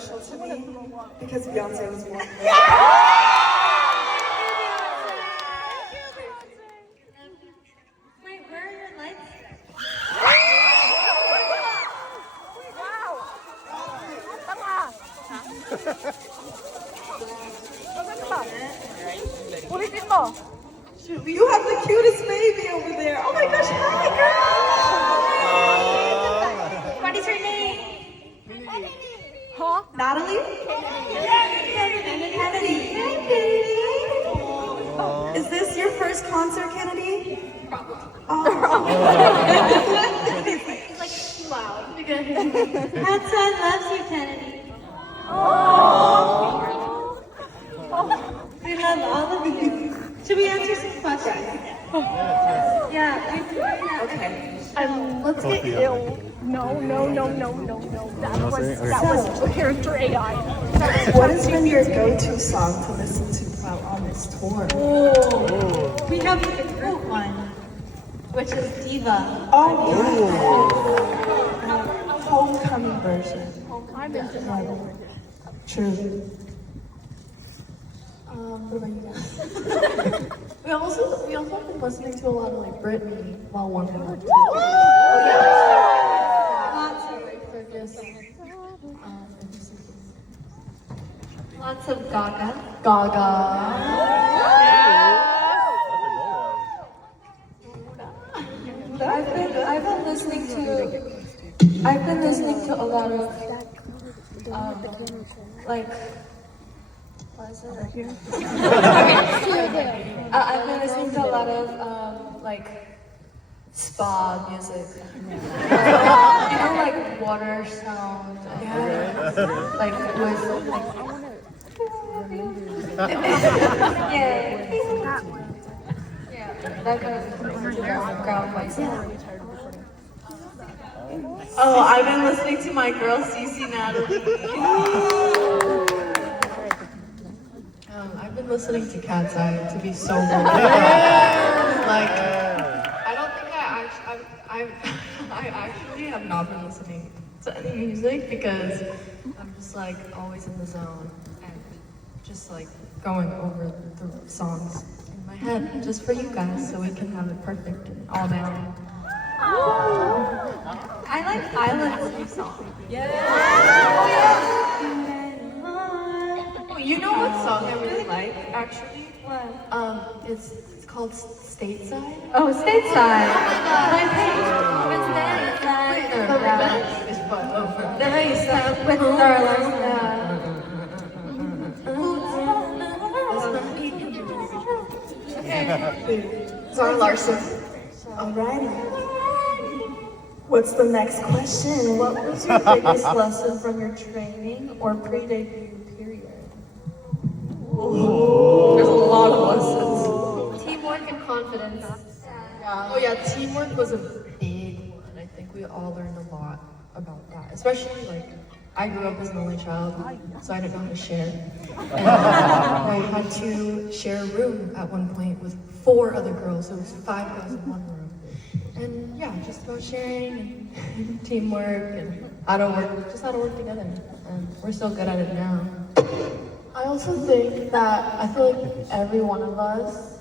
special to me because Beyonce was born. Wait, where are your lights? Ulitin mo. You have the cutest baby over there. Oh my gosh, hi girl! What is your name? Huh? Natalie? Kennedy. Hi, Kennedy. Is this your first concert, Kennedy? Probably. Oh. It's like loud. Katseye loves you, Kennedy. We love all of you. Should we answer some questions? Yeah. Okay. Let's get Ew. No. That was character AI. What has been your go-to song to listen to while on this tour? We have the group one, which is Diva. Oh, homecoming version. I'm into Yeah. True. What about you guys? We also have been listening to a lot of like Britney while warming up. Lots of Lots of Gaga. I've been listening to a lot of like what is it? I've been listening to a lot of like spa music. You know, like water sound. Like with like yeah, that kind of ground myself. Oh, I've been listening to my girl Cece Natalie. I've been listening to Katseye to be so good. Like, I don't think I actually have not been listening to any music because I'm just like always in the zone and just like going over the songs in my head just for you guys so we can have it perfect and all down. I like Island's new song. You know what song I really like, actually? What? It's called Stateside. Oh, Stateside. My It's fun. The race with Starlight. Zara Larson. Alrighty. What's the next question? What was your biggest lesson from your training or pre-debut period? There's a lot of lessons. Teamwork and confidence. Oh yeah, teamwork was a big one. I think we all learned a lot about that. Especially like, I grew up as an only child, so I didn't know how to share. And I had to share a room at one point with 4 other girls, so it was 5 girls in one room. And yeah, just about sharing and teamwork and how to work together. And we're so good at it now. I also think that I feel like every one of us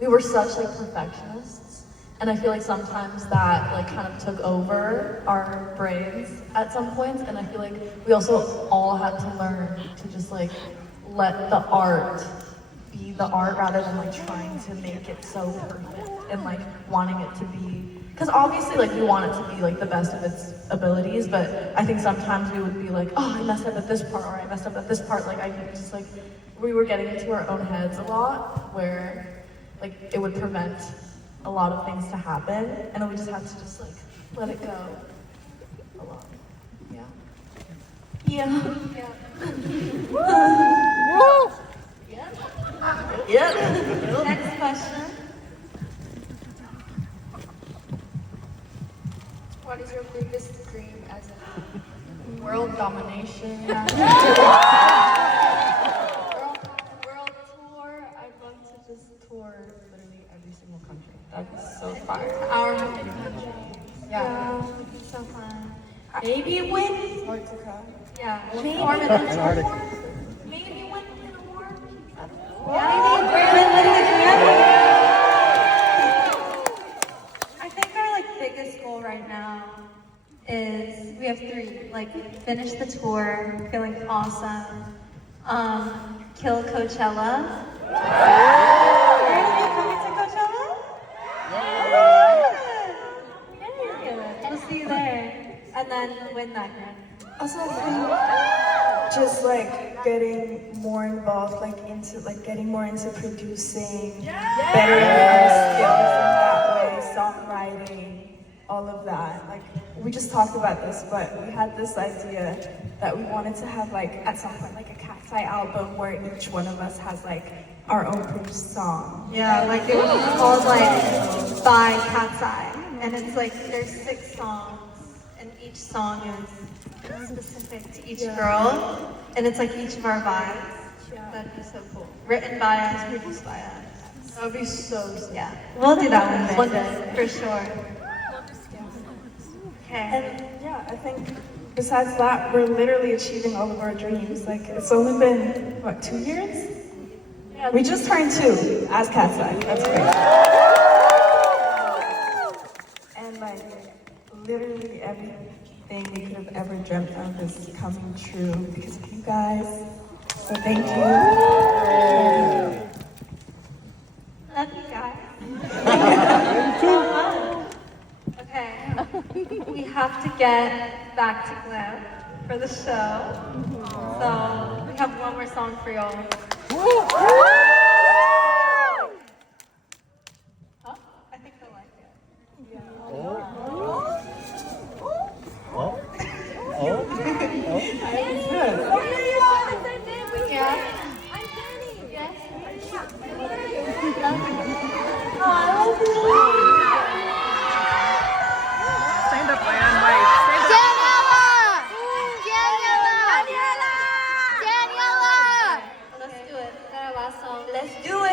we were such like perfectionists, and I feel like sometimes that like kind of took over our brains at some points, and I feel like we also all had to learn to just like let the art be the art rather than like trying to make it so perfect and like wanting it to be, because obviously like we want it to be like the best of its abilities, but I think sometimes we would be like, oh, I messed up at this part, or I messed up at this part, like I just like we were getting into our own heads a lot where like it would prevent a lot of things to happen, and then we just had to just like let it go a lot. Yeah. Next question. What is your biggest dream as a World domination. world tour? I'd love to just tour literally every single country. That'd be so fire. Our Yeah. so fun. Maybe win Antarctica. Yeah, perform in Antarctica. Maybe win an award. I think our like biggest goal right now is we have three. Like finish the tour, feeling awesome. Kill Coachella. Are you coming to Coachella? Yeah. We'll see you there. And then win that grant. Also, I think just like getting more involved, getting more into producing, bettering our skills in that way, songwriting, all of that. Like we just talked about this, but we had this idea that we wanted to have like at some point like a Katseye album where each one of us has like our own produced song. Yeah, like it would be called like by Katseye. And it's like there's 6 songs and each song is specific to each girl. And it's like each of our vibes. That'd be so cool. Written by us, produced by us. That would be so sick. Yeah, we'll do that one day. For sure. Okay. And yeah, I think besides that, we're literally achieving all of our dreams. Like it's only been, what, 2 years? Yeah, we just turned 2 as Katseye. That's great. And like literally everything we could have ever dreamt of is coming true because of you guys. So thank you. Love you guys. Okay. We have to get back to glam for the show. So we have one more song for y'all. Huh? I think they'll like it. Stand up, man. Wait. Stand up. Let's do it. Our last song. Let's do it!